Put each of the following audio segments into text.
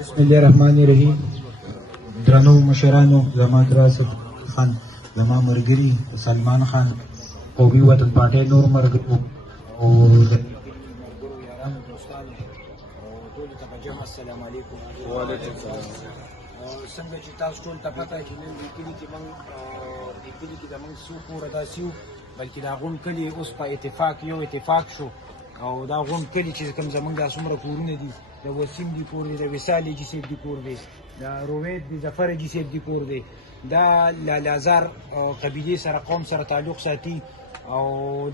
بسم الله الرحمن الرحیم. درنو مشرانو، زما ګراسد خان، زما ملګري سلمان خان، قومي وطن پارټۍ نور ملګرو او ملګرو یارانو دوستانو او ټولو ته په جمع السلام علیکم. وعلیکم السلام. څنګه چې تاسو ټول ته پته چې نن دې کلي کې موږ د موږ څو کوره داسې وو، بلکې د هغون کلي اوس په اتفاق یو اتفاق شو او دا غون کلي چې کوم زمونږ دا څومره کورونه دي، د وسیم دی کور دی، د وصال حاجي صاحب دی کور دی، د روید دی ظفر حاجي صاحب دی کور دی، دا لالازار قبیلې سره قوم سره تعلق ساتي او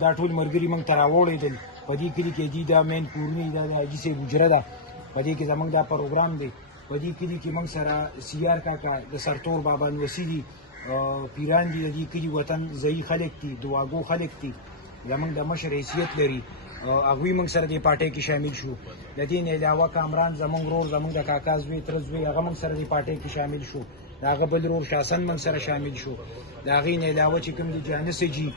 دا ټول ملګري موږ ته راوړېدل. په دې کلي کې دي دا مین کورونه دا د حاجي صاحب حجره ده، په دې کې زموږ دا پروګرام دی. په دې کلي کې موږ سره سیار کاکا د سرتور بابا نوسي دي، پیران دي، د دې کلي وطن ځایي خلک دي، دعاګو خلک دي، زموږ د مشر حیثیت لري. هغوی موږ سره دې پارټۍ کې شامل شو. د دې نه علاوه کامران زموږ ورور، زموږ د کاکا زوی، تره زوی، هغه موږ سره دې پارټۍ کې شامل شو. د هغه بل ورور شاسن موږ سره شامل شو. د هغې نه علاوه چې کوم دي جانس حاجي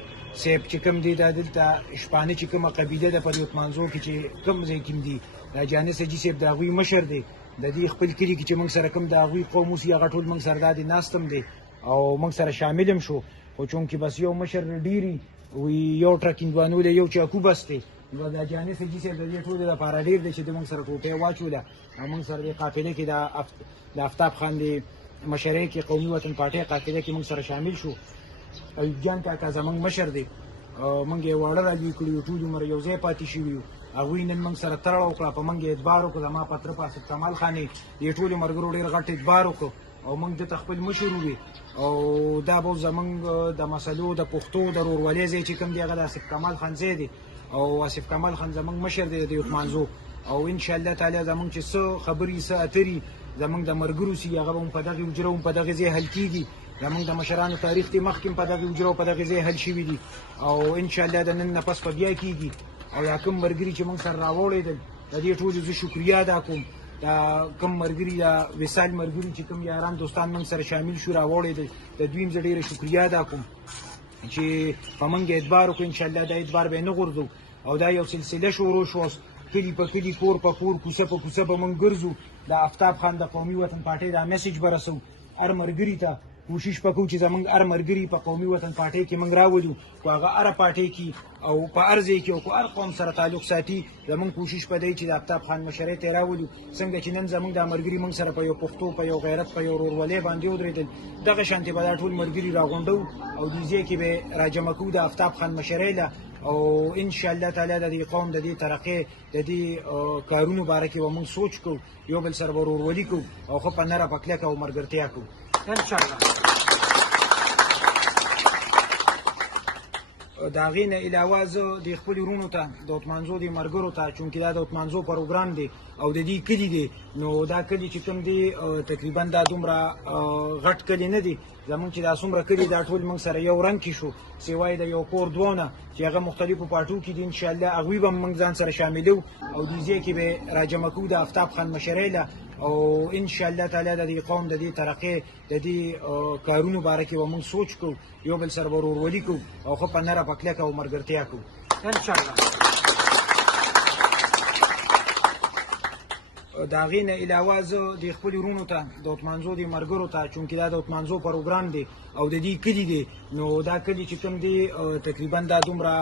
صاحب چې کوم دی، دا دلته شپانه چې کومه قبیله ده په دې اتمانزو کې چې کوم ځای کې دي، دا جانس حاجي صاحب د هغوی مشر دی. د دې خپل کلي کې چې موږ سره کوم د هغوی قوم اوسي، هغه ټول موږ سره دا د ناستم دی او موږ سره شامل هم شو. خو چونکې بس یو مشر ډیري وي، یو ټرک هندوانو یو چاکو بس دی، نو د جانس حاجي صاحب د دې ټولو لپاره ډېر دی چې د موږ سره ټوټۍ واچوله او موږ سره دې قافلې کې د آفتاب خان د مشرۍ کې قومي وطن پارټۍ قافلې کې موږ سره شامل شو. ایوب جان کاکا زموږ مشر دی، موږ یې واړه رالوی کړي یو، ټول عمر یو ځای پاتې شوي یو. هغوی نن موږ سره تړه وکړه، په موږ یې اعتبار وکړو. زما په تره په اسد کمال خان یې دې ټولو ملګرو ډېر غټ اعتبار وکړو او موږ دته خپل مشر ووي او دا به زموږ د مسلو د پښتو د ورورولۍ ځای چې کوم دی، هغه د اسف کمال خان ځای دی او اسف کمال خان زموږ مشر دی د یوتمانزو. او انشاءالله تعالی زموږ چې څه خبرې څه اترې زموږ د ملګرو سي، هغه به هم په دغې حجره هم په دغې ځای حل کېږي. زموږ د مشرانو تاریخ دی مخکې په دغې حجره او په دغې ځای حل شوي دي او انشاءالله د نن نه پس به بیا کېږي. او یا کوم ملګري چې موږ سره راوړېدل، د دې ټولو زه شکریه ادا کوم. دا کوم ملګري، دا وصال ملګري چې کوم یاران دوستان موږ سره شامل شو راوړېدل، د دوی هم زه ډېره شکریه ادا کوم چې په موږ اعتبار وکړو. انشاءالله دا اعتبار به یې نه غورځو او دا یو سلسله شروع شوه، کلي په کلي، کور په کور، کوڅه په کوڅه به موږ ګرځو. د آفتاب خان د قومي وطن پارټۍ دا میسج به رسوو هر ملګري ته. کوشش به کوو چې زموږ هر ملګري په قومي وطن پارټۍ کې موږ راولو، خو هغه هره پارټۍ کې او په هر ځای کې او په هر قوم سره تعلق ساتي. زموږ کوشش به دی چې د آفتاب خان مشرۍ ته یې راولو. څنګه چې نن زموږ دا ملګري موږ سره په یو پښتو، په یو غیرت، په یو ورورولۍ باندې ودرېدل، دغه شانتې به دا ټول ملګري راغونډو او دې ځای کې به راجمع کوو د آفتاب خان مشرۍ له. او انشاءالله تعالی د دې قوم د دې ترقۍ د دې کارونو باره کې به موږ سوچ کوو، یو بل سره به ورورولي کوو او ښه په نره په کلکه او ملګرتیا کوو انشاءالله. د هغې نه علاوه زه د خپلو وروڼو ته، د اتمانزو د ملګرو ته، چونکې دا د اتمانزو پروګرام دی او د دې کلي دی، نو دا کلي چې کوم دی تقریبا دا دومره غټ کلي نه دی. زموږ چې دا څومره کلي دا ټول موږ سره یو رنګ کې شو، سوای د یو کور دوونه چې هغه مختلفو پارټو کې دي. انشاءالله هغوی به موږ ځان سره شاملو او دې ځای کې به راجمع کوو د آفتاب خان مشرۍ له. او انشاءالله تعالی د دې قوم د دې ترقۍ د دې کارونو باره کې به موږ سوچ کوو، یو بل سره به ورورولي کوو او ښه په نره په کلکه او ملګرتیا کوو انشاءالله. د هغې نه علاوه زه د خپلو وروڼو ته، د اتمانزو د ملګرو ته، چونکې دا د اتمانزو پروګرام دی او د دې کلي دی، نو دا کلي چې کوم دی تقریبا دا دومره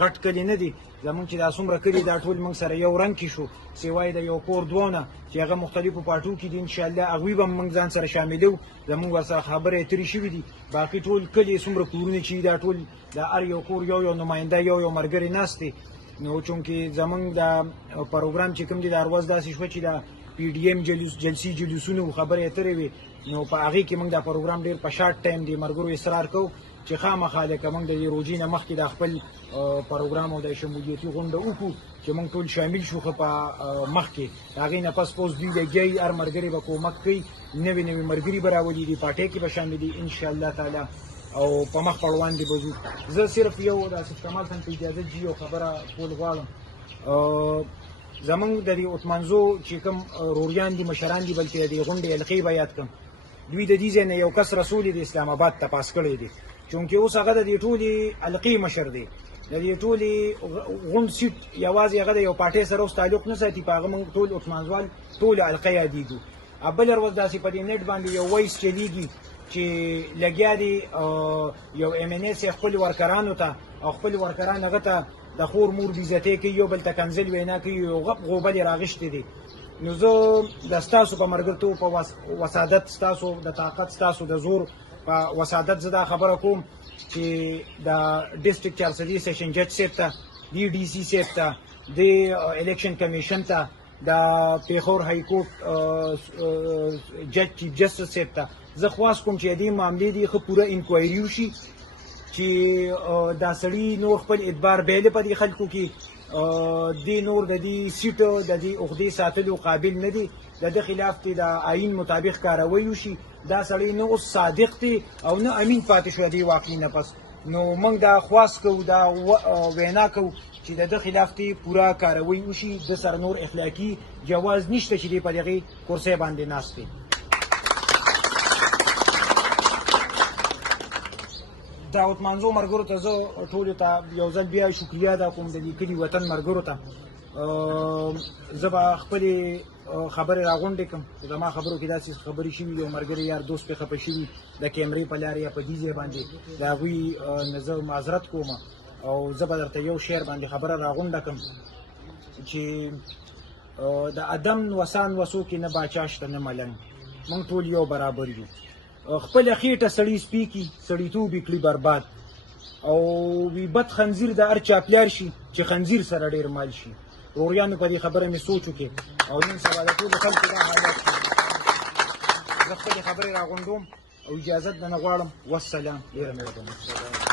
غټ کلي نه دی. زموږ چې دا څومره کلي دا ټول موږ سره یو رنګ کې شو، سوای د یو کور دوونه چې هغه مختلفو پارټو کې دي. انشاءالله هغوی به موږ ځان سره شاملو، زموږ ورسره خبرې اترې شوي دي. باقي ټول کلي څومره کورونه چې دا ټول د هر یو کور یو نماینده، یو ملګری ناست دی. نو چونکې زموږ د پروګرام چې کوم دی د هر ورځ داسې شوه چې د پی ډي ایم جلسې جلوسونو خبرې اترې وې، نو په هغې کې موږ دا پروګرام ډېر په شارټ ټایم د ملګرو اصرار کوو چې خامخا لکه موږ د دې روژې نه مخکې دا خپل پروګرام او د شمولیتي غونډه وکړو چې موږ ټول شامل شو. ښه په مخکې د هغې نه پس دوی لګیا هر ملګری به کومک کوي، نوي ملګري به راولي، دې پارټۍ کې به شامل دي انشاءالله تعالی او په مخ په وړاندې به ځو. زه صرف یو د اسف کمال خان په اجازه جي یو خبره کول غواړم. زموږ د دې اتمانزو چې کوم روریان دي، مشران دي، بلکې د دې غونډې حلقې به یاد کړم. دوی د دې ځای نه یو کس رسولي د اسلام آباد ته پاس کړی دی، چونکې اوس هغه د دې ټولې حلقې مشر دی د دې ټولې غونډ سیټ یوازې هغه د یو پارټۍ سره اوس تعلق نه ساتي، په هغه موږ ټول عثمانزوال ټولې حلقه یادېږو. بله ورځ داسې په دې نېټ باندې یو وایس چلیږي چې لګیا دي یو ایم ان اے خپلو ورکرانو ته او خپل ورکران هغه ته د خور مور بېزتۍ کوي، یو بل ته کنځل وینا کوي، یو غپ غوبل یې راغښتې دي. نو زه د ستاسو په ملګرتوب په وسادت، ستاسو د طاقت، ستاسو د زور په وسادت زه دا خبره کوم چې د ډسټرکټ 403 سیشن جج صاحب ته، دی ډي سي صاحب ته، د الیکشن کمیشن ته، د پیښور های کورټ جج چیف جسټس صاحب ته زه خواست کوم چې دې معاملې دي ښه پوره انکوایري وشي، چې دا سړي نور خپل اعتبار بیله په دې خلکو کې دی نور د دې سیټو د دې عهدې ساتلو قابل نه دي، د ده خلاف دې د آئین مطابق کاروی وشي. دا سړی نه اوس صادق دی او نه امین پاتې شو دې واقعي نه پس. نو موږ دا خواست کوو، دا وینا کوو چې د ده خلاف دې پوره کاروی وشي، د سره نور اخلاقي جواز نشته چې دې په دغې کرسۍ باندې ناست دی. داود منظور ملګرو ته زه ټولو ته یو ځل بیا شکریه ادا کوم، د دې کلي وطن ملګرو ته. زه به خپلې خبرې راغونډې کړم، زما خبرو کې داسې خبرې شوي، یو ملګری یار دوست پرې خفه شوي د کیمرې په لارې یا په دې ځای باندې، د هغوی نه زه معذرت کوم او زه به درته یو شعر باندې خبره راغونډه کړم چې د ادم وسان وسو کې نه باچا شته نه ملنګ، موږ ټول یو برابر یو. خپله خېټه سړي سپي کي سړیتوب یې کړي برباد، او وي بد خنزیر د هر چا پلار شي چې خنزیر سره ډېر مال شي. وروریانو په دې خبره مې سوچ وکړې او نن سبا د ټولو خلکو دا حالت دی. زه خپلې خبرې راغونډوم او اجازت نه غواړم. والسلام. ډېره مهرباني.